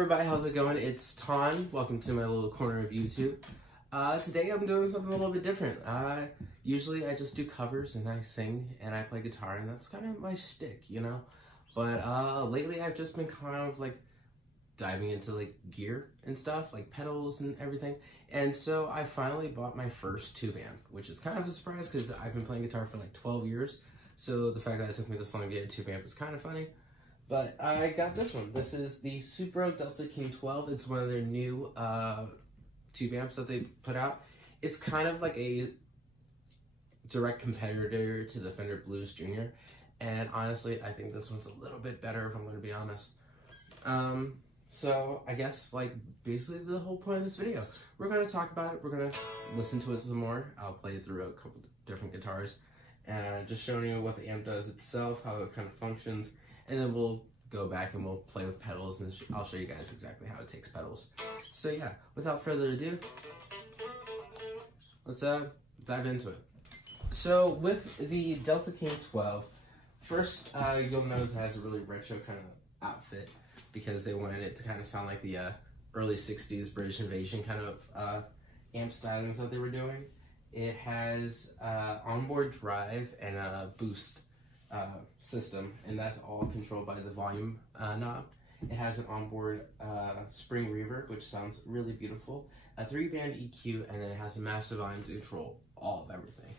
everybody, how's it going? It's TAun. Welcome to my little corner of YouTube. Today I'm doing something a little bit different. Usually I just do covers and I sing and I play guitar, and that's kind of my shtick, you know? But lately I've just been kind of like diving into like gear and stuff, like pedals and everything. And so I finally bought my first tube amp, which is kind of a surprise because I've been playing guitar for like 12 years. So the fact that it took me this long to get a tube amp is kind of funny. But I got this one. This is the Supro Delta King 12. It's one of their new tube amps that they put out. It's kind of like a direct competitor to the Fender Blues Junior. And honestly, I think this one's a little bit better if I'm going to be honest. So I guess like basically the whole point of this video, we're going to talk about it. We're going to listen to it some more. I'll play it through a couple different guitars and just showing you what the amp does itself, how it kind of functions. And then we'll go back and we'll play with pedals, and I'll show you guys exactly how it takes pedals. So yeah, without further ado, let's dive into it. So with the Delta King 12, first you'll notice it has a really retro kind of outfit because they wanted it to kind of sound like the early 60s British Invasion kind of amp stylings that they were doing. It has onboard drive and a boost system, and that's all controlled by the volume knob. It has an onboard spring reverb, which sounds really beautiful, a 3-band EQ, and then it has a master volume to control all of everything.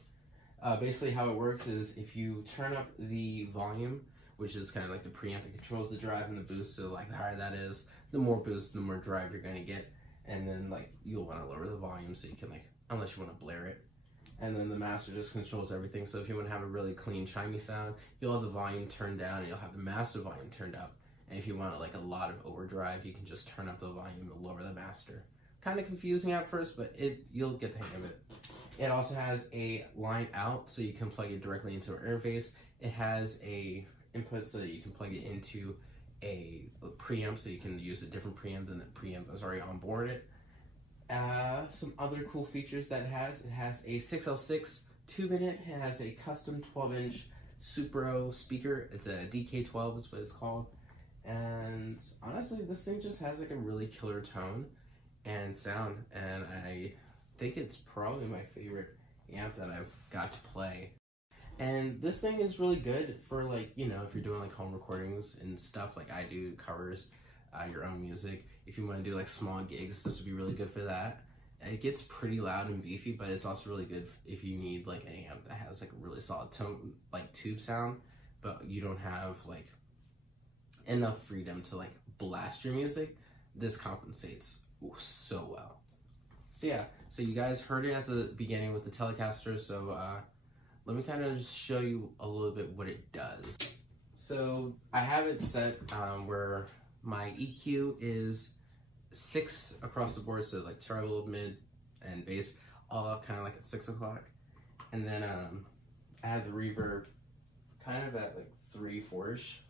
Basically how it works is if you turn up the volume, which is kind of like the preamp, it controls the drive and the boost, so like the higher that is, the more boost, the more drive you're going to get, and then like you'll want to lower the volume so you can like, unless you want to blare it. And then the master just controls everything. So if you want to have a really clean, chimey sound, you'll have the volume turned down and you'll have the master volume turned up. And if you want like a lot of overdrive, you can just turn up the volume and lower the master. Kind of confusing at first, but you'll get the hang of it. It also has a line out, so you can plug it directly into an interface. It has a input, so you can plug it into a preamp, so you can use a different preamp than the preamp that's already on board it. Some other cool features that it has a 6L6 tube in it. It has a custom 12-inch Supro speaker. It's a DK12 is what it's called. And honestly, this thing just has like a really killer tone and sound, and I think it's probably my favorite amp that I've got to play. And this thing is really good for like, you know, if you're doing like home recordings and stuff like I do, covers, your own music. If you want to do like small gigs, this would be really good for that. It gets pretty loud and beefy, but it's also really good if you need like an amp that has like a really solid tone, like tube sound, but you don't have like enough freedom to like blast your music. This compensates so well. So yeah, so you guys heard it at the beginning with the Telecaster, so let me kind of just show you a little bit what it does. So I have it set where my EQ is 6 across the board, so like treble, mid, and bass, all kind of like at 6 o'clock. And then I have the reverb kind of at like 3, 4-ish.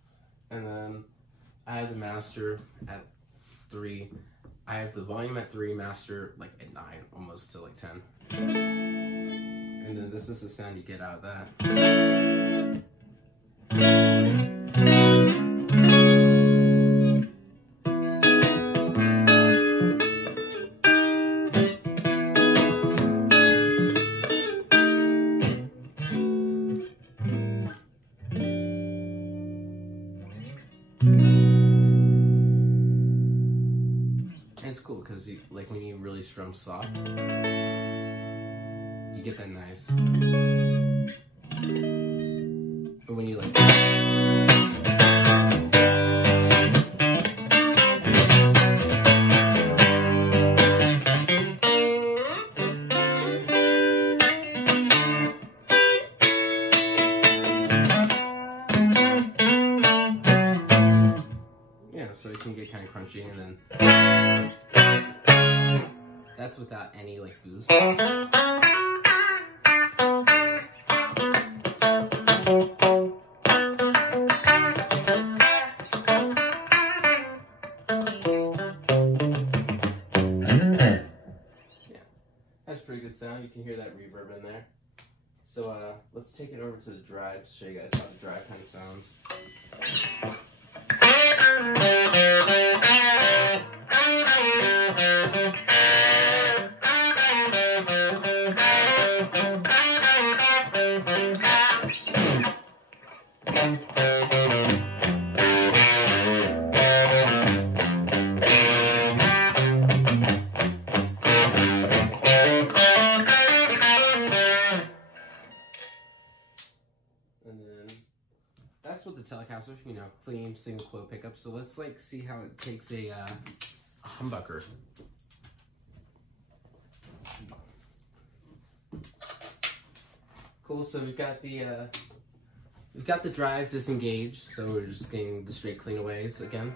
And then I have the master at 3. I have the volume at 3, master like at 9, almost to like 10. And then this is the sound you get out of that. It's cool because like when you really strum soft, you get that nice. But when you like, yeah, so it can get kind of crunchy, and then that's without any like boost. That's pretty good sound. You can hear that reverb in there. So let's take it over to the drive to show you guys how the drive kind of sounds. That's what the Telecaster, you know, clean single coil pickup. So let's like see how it takes a humbucker. Cool. So we've got the drive disengaged. So we're just getting the straight cleanaways again.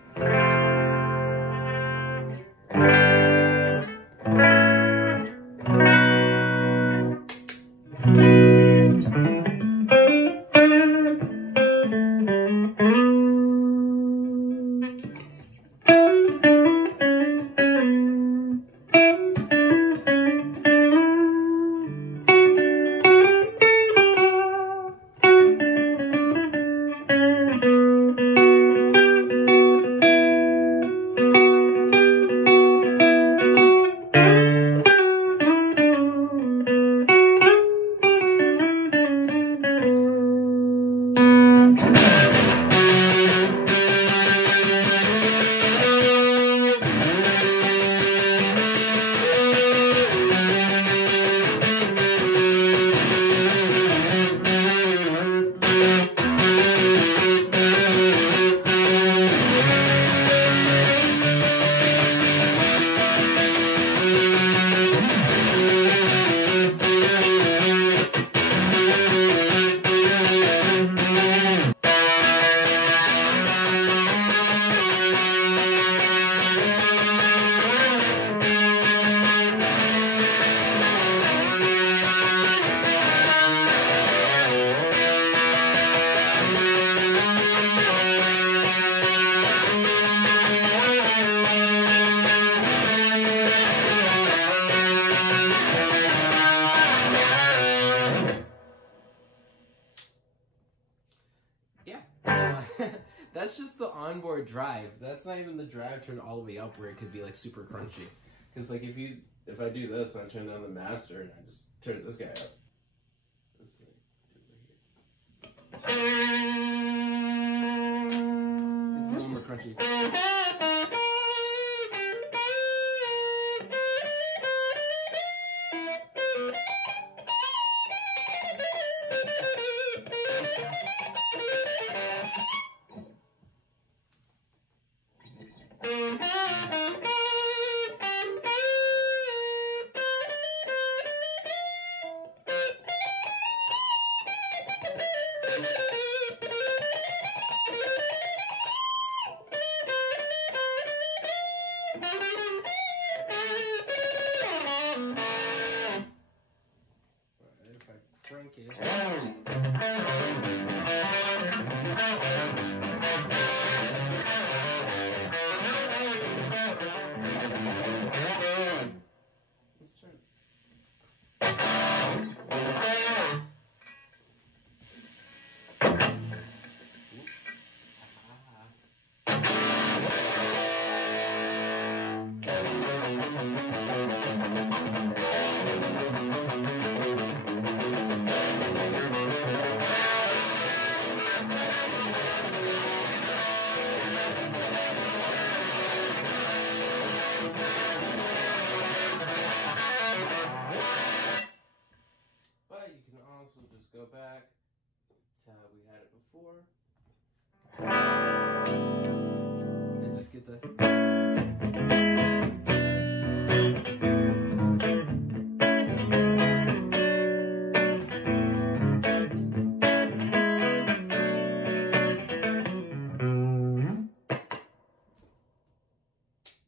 That's just the onboard drive. That's not even the drive turned all the way up where it could be like super crunchy. Because like if I do this and I turn down the master and I just turn this guy up. Let's see. It's a little more crunchy. If I crank it. Go back to how we had it before. And just get the...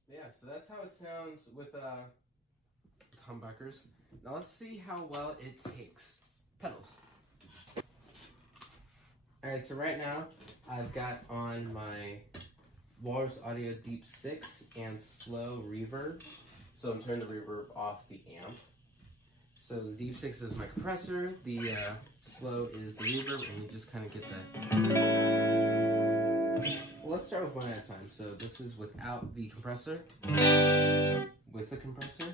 Yeah, so that's how it sounds with humbuckers. Now let's see how well it takes pedals. Alright, so right now I've got on my Walrus Audio Deep 6 and slow reverb. So I'm turning the reverb off the amp. So the Deep 6 is my compressor, the slow is the reverb, and you just kind of get that. Well, let's start with one at a time. So this is without the compressor, with the compressor.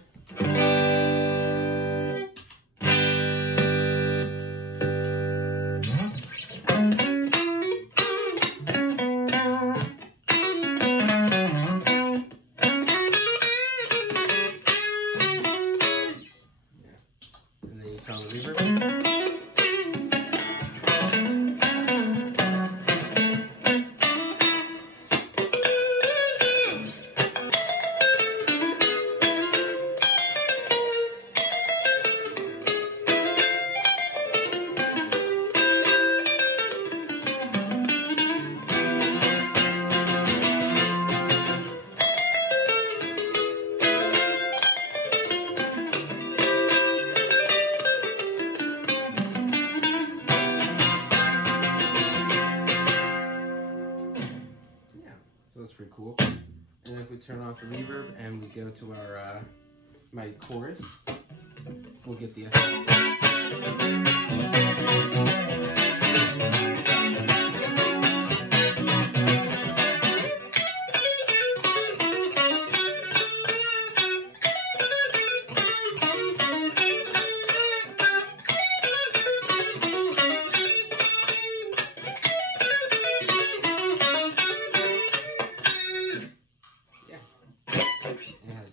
that's pretty cool. And then if we turn off the reverb and we go to our my chorus, we'll get the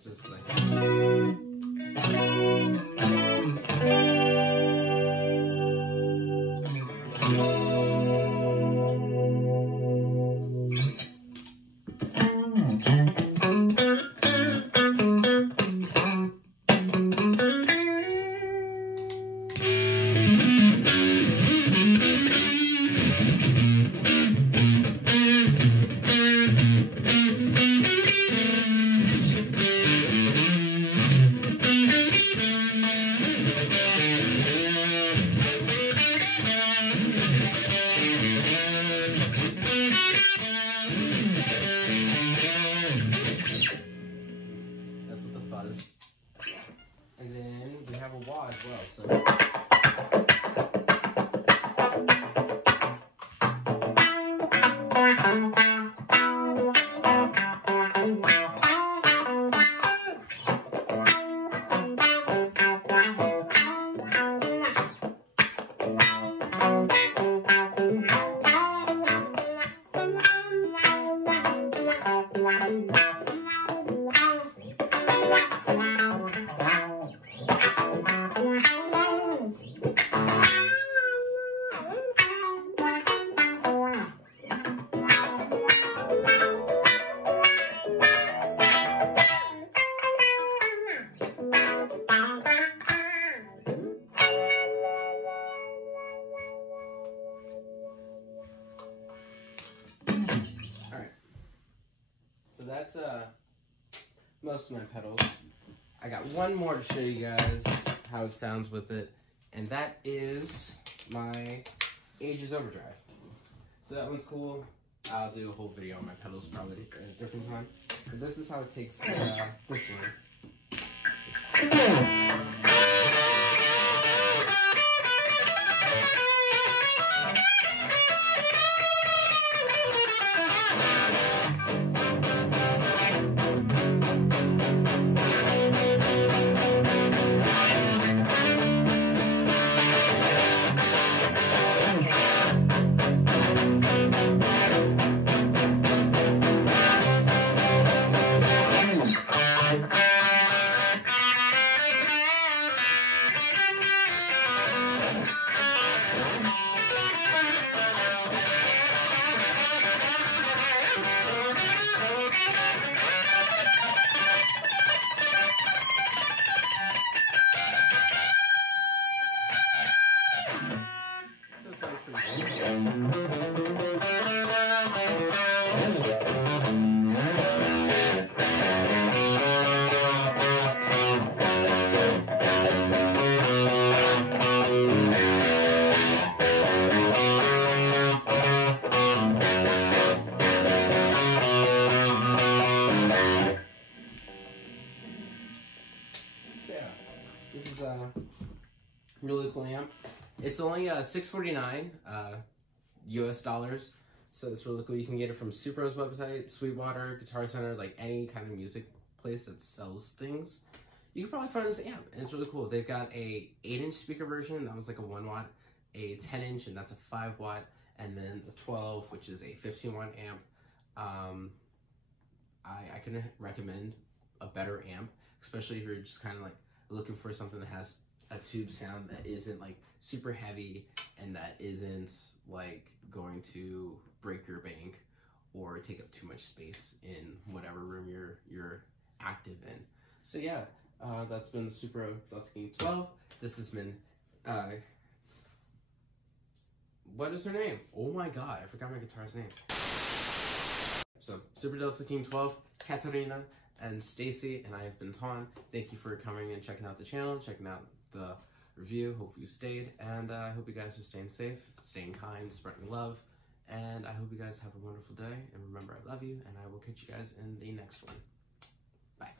just like that's what the fuzz. And then we have a wah as well. So so that's most of my pedals. I got one more to show you guys how it sounds with it, and that is my Ages Overdrive. So that one's cool. I'll do a whole video on my pedals probably at a different time. But this is how it takes this one. Sounds pretty cool. So yeah, this is a really cool amp. It's only $649 US dollars, so it's really cool. You can get it from Supro's website, Sweetwater, Guitar Center, like any kind of music place that sells things. You can probably find this amp, and it's really cool. They've got a 8-inch speaker version, that was like a 1 watt, a 10-inch, and that's a 5 watt, and then the 12, which is a 15 watt amp. I couldn't recommend a better amp, especially if you're just kind of like looking for something that has a tube sound that isn't like super heavy and that isn't like going to break your bank or take up too much space in whatever room you're active in. So yeah, that's been the Supro Delta King 12. This has been what is her name? Oh my god, I forgot my guitar's name. So Supro Delta King 12, Katarina and Stacy, and I have been TAun. Thank you for coming and checking out the channel, checking out the review. Hope you stayed, and I hope you guys are staying safe, staying kind, spreading love, And I hope you guys have a wonderful day. And remember, I love you, and I will catch you guys in the next one. Bye.